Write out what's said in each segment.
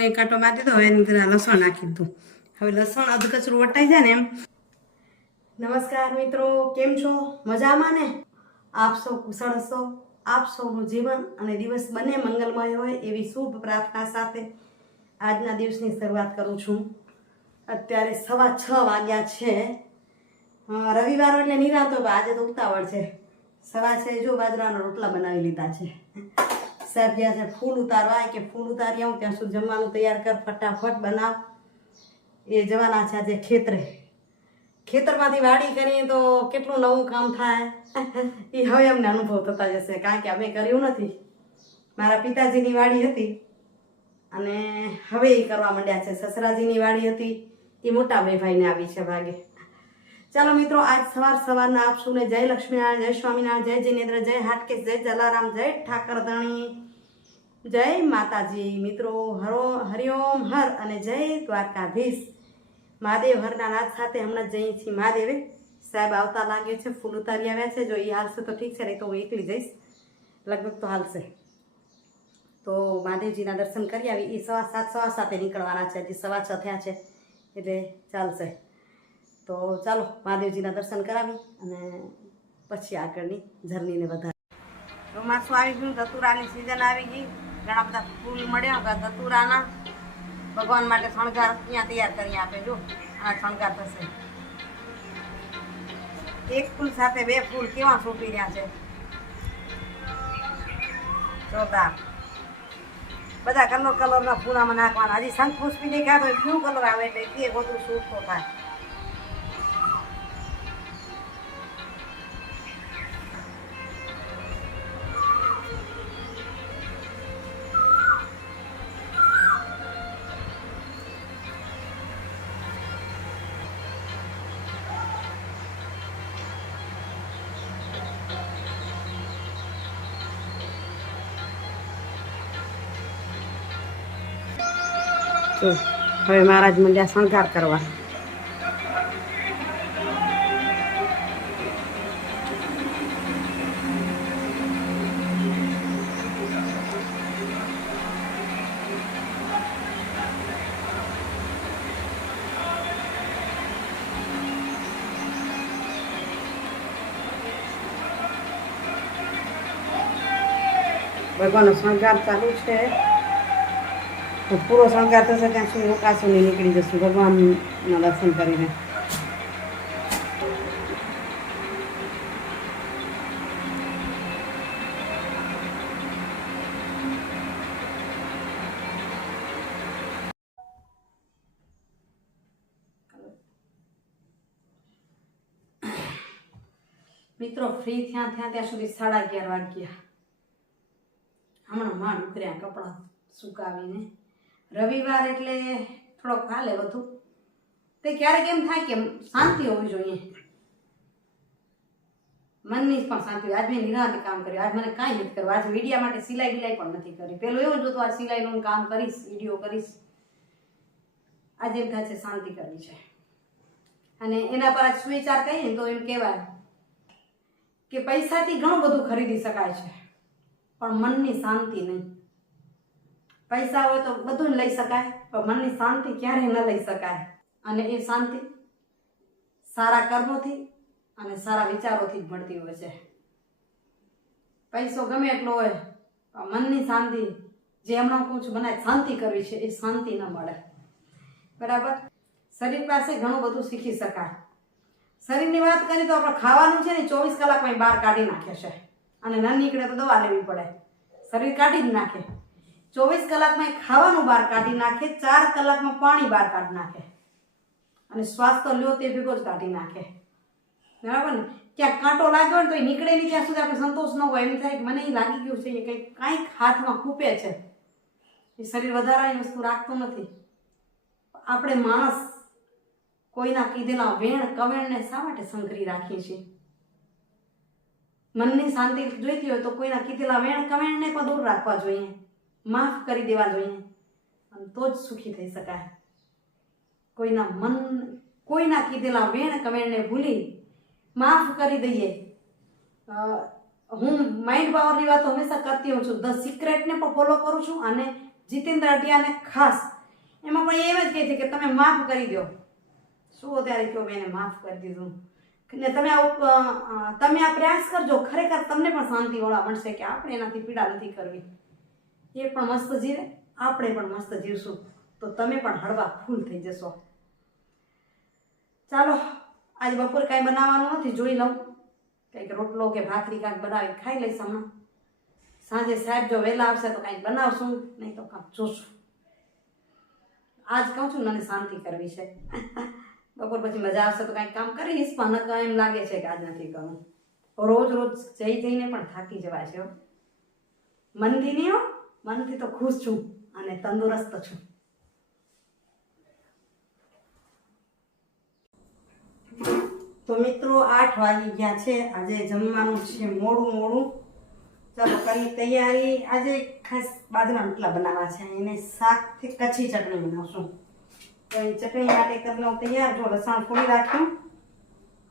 લસણને કાંટો મારી દીધો, હવે એની અંદર લસણ નાખી દીધું હવે લસણ અધ કચરું વટાઈ જાય ને એમ. નમસ્કાર મિત્રો, કેમ છો? મજામાં ને? આપ સૌ કુશળ હશો, આપ સૌનું જીવન અને દિવસ બંને મંગલમય હોય એવી શુભ પ્રાર્થના સાથે આજના દિવસની શરૂઆત કરું છું. અત્યારે સવા છ વાગ્યા છે. રવિવાર એટલે નિરાતો, આજે તો ઉતાવળ છે. સવા છે જો બાજરાના રોટલા બનાવી લીધા છે. સાહેબ ગયા છે ફૂલ ઉતારવા કે ફૂલ ઉતારી આવું ત્યાં સુધી જમવાનું તૈયાર કર ફટાફટ બનાવ. એ જવાના છે આજે ખેતરે. ખેતરમાંથી વાડી કરીએ તો કેટલું નવું કામ થાય? એ હવે અમને અનુભવ થતા જશે કારણ કે અમે કર્યું નથી. મારા પિતાજીની વાડી હતી અને હવે એ કરવા માંડ્યા છે. સસરાજીની વાડી હતી એ મોટા ભાઈ ભાઈને આવી છે ભાગે. ચાલો મિત્રો, આજ સવાર સવારના આપ સૌને જય લક્ષ્મીનારાયણ, જય સ્વામિનારાયણ, જય જિનેન્દ્ર, જય હાટકેશ જય જલારામ, જય ઠાકરધણી. જય માતાજી. મિત્રો, હરો, હરિઓમ હર અને જય દ્વારકાધીશ. મહાદેવ હરના નાથ સાથે હમણાં જઈ છીએ મહાદેવે સાહેબ આવતા લાગે છે, ફૂલ ઉતારી આવ્યા છે. જો એ હાલશે તો ઠીક છે, નહીં તો હું એકલી જઈશ. લગભગ તો હાલશે. તો મહાદેવજીના દર્શન કરી આવી. એ સવા સાત, સવા સાતે નીકળવાના છે. હજી સવા છ થયા છે, એટલે ચાલશે. તો ચાલો મહાદેવજીના દર્શન કરાવી અને પછી આગળની જર્નીને વધારે. ચોમાસું આવી ગયું ધતુરાની સિઝન આવી ગઈ. ઘણા બધા ફૂલ મળ્યા ધતુરાના ભગવાન માટે શણગાર અહીંયા તૈયાર કરી આપે, જો. આ શણગાર થશે. એક ફૂલ સાથે બે ફૂલ કેવા સોંપી રહ્યા છે? જોરદાર. બધા કલર કલરના ફૂલામાં નાખવાના. હજી શંખ પુષ્પી દેખાતો બ્લુ કલર આવે એટલે એ બધું સૂટ થાય. તો હવે મહારાજ મંડ્યા શણગાર કરવા. ભગવાનનો શણગાર ચાલુ છે. તો પૂરો શણગાર થશે ત્યાં સુધી રોકાશું નહીં નીકળી જશું. ભગવાનના દર્શન કરીને. મિત્રો, ફ્રી થયા થયા ત્યાં સુધી સાડા અગિયાર વાગ્યા. હમણાં માં ઉતર્યા કપડાં સુકાવીને રવિવાર એટલે થોડોક હાલે વધુ. તે ક્યારેક એમ થાય કે શાંતિ હોવી જોઈએ? મનની પણ શાંતિ હોય. આજ મેં નિરાંતે કામ કર્યું. આજ મને કાંઈ નથી કર્યું આજ વિડીયા માટે સિલાઈ બિલાઈ પણ નથી કરી. પેલું એવું જ હતું આ સિલાઈનું કામ કરીશ વીડિયો કરીશ. આજે એમ થાય છે શાંતિ કરવી છે. અને એના પર સુવિચાર કહીએ તો એમ કહેવાય કે પૈસાથી ઘણું બધું ખરીદી શકાય છે. પણ મનની શાંતિ નહીં. પૈસા હોય તો બધું લઈ શકાય, પણ મનની શાંતિ ક્યારેય ન લઈ શકાય. અને એ શાંતિ સારા કર્મોથી અને સારા વિચારોથી જ મળતી હોય છે. પૈસો ગમે એટલો હોય, પણ મનની શાંતિ, જે હમણાં કહું છું, મને શાંતિ કરવી છે, એ શાંતિ ન મળે. બરાબર? શરીર પાસે ઘણું બધું શીખી શકાય. શરીરની વાત કરીએ તો આપણે ખાવાનું છે ને ચોવીસ કલાકમાં બહાર કાઢી નાખે છે. અને ન નીકળે તો દવા લેવી પડે. શરીર કાઢી જ નાખે. ચોવીસ કલાકમાં એ ખાવાનું બહાર કાઢી નાખે, ચાર કલાકમાં પાણી બહાર કાઢી નાખે. અને શ્વાસ તો લ્યો તે ભેગો જ કાઢી નાખે. બરાબર ને? ક્યાંક કાંટો લાગ્યો ને તો એ નીકળે નહીં, ત્યાં સુધી આપણે સંતોષ ન હોય. એમ થાય કે મને એ લાગી ગયું છે, એ કંઈક કાંઈક હાથમાં ખૂપે છે. એ શરીર વધારાની વસ્તુ રાખતું નથી. આપણે માણસ કોઈના કીધેલા વેણ, કવેણને શા માટે સંકરી રાખીએ છીએ? મનની શાંતિ જોઈતી હોય તો કોઈના કીધેલા વેણ, કવેણને પણ દૂર રાખવા જોઈએ. માફ કરી દેવા જોઈએ. અને તો જ સુખી થઈ શકાય. કોઈના મન કોઈના કીધેલા વેણ કમેણને ભૂલી માફ કરી દઈએ. હું માઇન્ડ પાવરની વાત હંમેશા કરતી હોઉં છું. ધ સિક્રેટને પણ ફોલો કરું છું અને જીતેન્દ્ર અઢિયાને ખાસ. એમાં પણ એમ જ કહે છે કે તમે માફ કરી દો. શું અત્યારે કહો મેં માફ કરી દીધું? ને તમે આ ઉપ- અ, અ, તમે આ પ્રયાસ કરજો. ખરેખર તમને પણ શાંતિ વળવા મળશે કે આપણે એનાથી પીડા નથી કરવી. એ પણ મસ્ત જીવે, આપણે પણ મસ્ત જીવશું. તો તમે પણ હળવા ફૂલ થઈ જશો. ચાલો, આજે બપોર કાંઈ બનાવવાનું નથી, જોઈ લઉં. કંઈક રોટલો કે ભાખરી કાંઈક બનાવી ખાઈ લઈશ હમણાં. સાંજે સાહેબ જો વહેલા આવશે તો કાંઈક બનાવશું, નહીં તો કાંઈક જોશું. આજ કહું છું મને શાંતિ કરવી છે. બપોર પછી મજા આવશે તો કાંઈક કામ કરીશ પણ એમ લાગે છે કે આજ નથી કરવું. રોજ રોજ જઈ જઈને પણ થાકી જવાય છે હો. મનથી તો ખુશ છું અને તંદુરસ્ત છું. તો મિત્રો, આઠ વાગી ગયા છે. આજે જમવાનું છે મોડું મોડું. ચાલો કરી તૈયારી? આજે ખાસ બાજરા રોટલા બનાવવા છે. એને શાકથી કચ્છી ચટણી બનાવશું. તો એ ચટણી માટે કરી લઉં તૈયાર. જો, લસણ ફોડી રાખ્યું.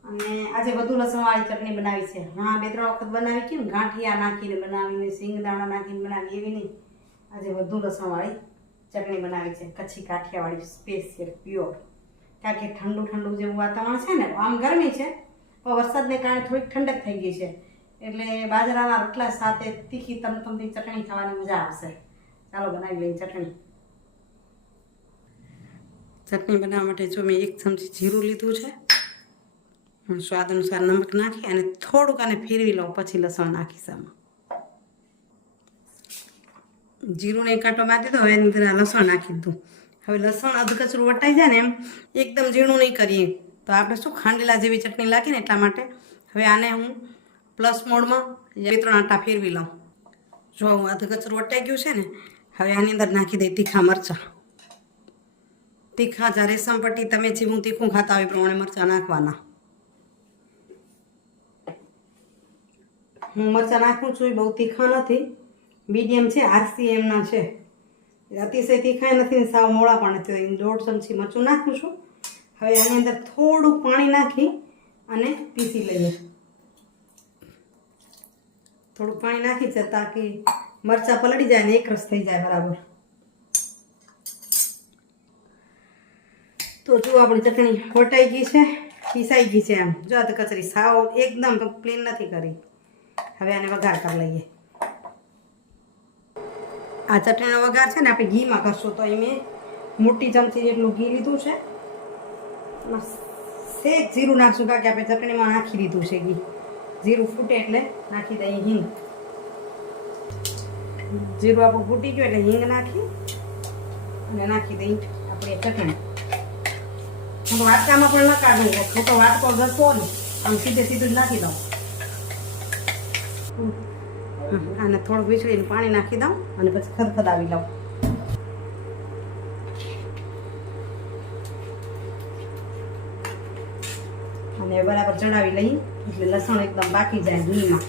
અને આજે વધુ લસણવાળી ચટણી બનાવી છે. હા, બે ત્રણ વખત બનાવી કેમ ગાંઠિયા નાખીને બનાવીને સિંગદાણા નાખીને બનાવી એવી નહીં. આજે વધુ લસણવાળી ચટણી બનાવી છે. કચ્છી કાઠિયાવાળી સ્પેશિયલ પ્યોર કારણ કે ઠંડુ ઠંડુ જેવું વાતાવરણ છે ને, આમ ગરમી છે, પણ વરસાદને કારણે થોડીક ઠંડક થઈ ગઈ છે. એટલે બાજરાના રોટલા સાથે તીખી તમતમથી ચટણી ખાવાની મજા આવશે. ચાલો બનાવી લઈએ ચટણી. ચટણી બનાવવા માટે જો મેં એક ચમચી જીરું લીધું છે. હું સ્વાદ અનુસાર નમક નાખી અને થોડુંક આને ફેરવી લઉં પછી લસણ નાખીશ આમાં. જીરુંને કાંટો મારી દીધો, હવે એની લસણ નાખી દીધું. હવે લસણ અધકચરું વટાઈ જાય ને એમ, એકદમ ઝીણું નહીં કરીએ. તો આપણે શું, ખાંડેલા જેવી ચટણી લાગે ને એટલા માટે, હવે આને હું પ્લસ મોડમાં બે ત્રણ આટા ફેરવી લઉં. જો હું અધકચરું વટાઈ ગયું છે ને, હવે આની અંદર નાખી દઈ તીખા મરચાં. તીખા જ્યારે રેશમ પટ્ટી તમે જેવું તીખું ખાતા હોય એ પ્રમાણે મરચાં નાખવાના. હું મરચાં નાખું છું, એ બહુ તીખા નથી. મીડિયમ છે આરસીએમના છે. અતિશય તીખા નથી ને સાવ મોળા પણ નથી દોઢ ચમચી મરચું નાખું છું. હવે આની અંદર થોડું પાણી નાખી અને પીસી લઈએ. થોડું પાણી નાખી છે તાકી મરચાં પલળી જાય ને એક રસ થઈ જાય બરાબર. તો જો આપણી ચટણી વટાઈ ગઈ છે, પીસાઈ ગઈ છે એમ. જો આ કચરી સાવ એકદમ પ્લેન નથી કરી. હવે આને વઘાર કરી લઈએ. આ ચટણીનો વઘાર છે ને, આપણે ઘીમાં કરશું. તો એ મેં મોટી ચમચી જેટલું ઘી લીધું છે. સેજ જીરું નાખશું, કારણ કે આપણે ચટણીમાં નાખી દીધું છે ઘી. જીરું ફૂટે એટલે નાખી દઈએ હિંગ. જીરું આપણું ફૂટી ગયું એટલે હિંગ નાખી અને નાખી દઈ આપણે ચટણી. વાટકામાં પણ ન કાઢું તો વાટકો ઘસવો ને આમ સીધે સીધું જ નાખી દઉં. આને થોડું વીછળીને પાણી નાખી દઉં અને પછી ખદખદાવી લઉં. અને બરાબર ચડાવી લઈ, એટલે લસણ એકદમ બાકી જાય ઘીમાં.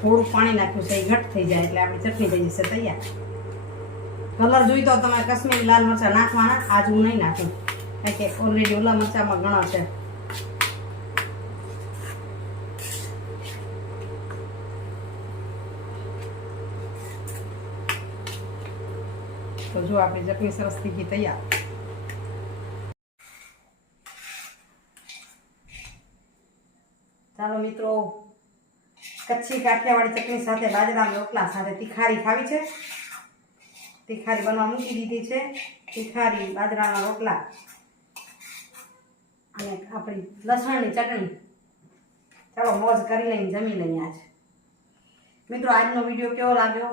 થોડું પાણી નાખ્યું છે, એ ઘટ થઈ જાય એટલે આપણી ચટણી થઈ જશે તૈયાર. કલર જોઈ તો તમે કાશ્મીરી લાલ મરચાં નાખવાના, આજ હું નહીં નાખું. કારણ કે ઓલરેડી ઓલા મરચાંમાં ઘણા છે. તો જો આપણી ચટણી સરસ થઈ ગઈ તૈયાર. ચાલો મિત્રો, કચ્છી કાઠિયાવાડી ચટણી સાથે બાજરાના રોટલા સાથે તિખારી ખાવી છે. તિખારી બનવા મૂકી દીધી છે. તિખારી, બાજરાના રોટલા અને આપણી લસણની ચટણી. ચાલો મોજ કરી લઈને જમી લઈએ આજ. મિત્રો, આજનો વીડિયો કેવો લાગ્યો?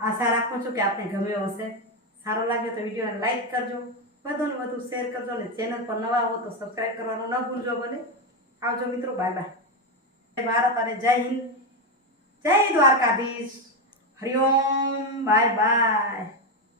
આશા રાખું છું કે આપને ગમ્યો હશે. સારો લાગ્યો તો વિડીયોને લાઇક કરજો. વધુને વધુ શેર કરજો અને ચેનલ પર નવા હો તો સબસ્ક્રાઈબ કરવાનું ન ભૂલજો બને આવજો મિત્રો બાય બાય ભારત અને જય હિન્દ. જય દ્વારકાધીશ. Hariom bye bye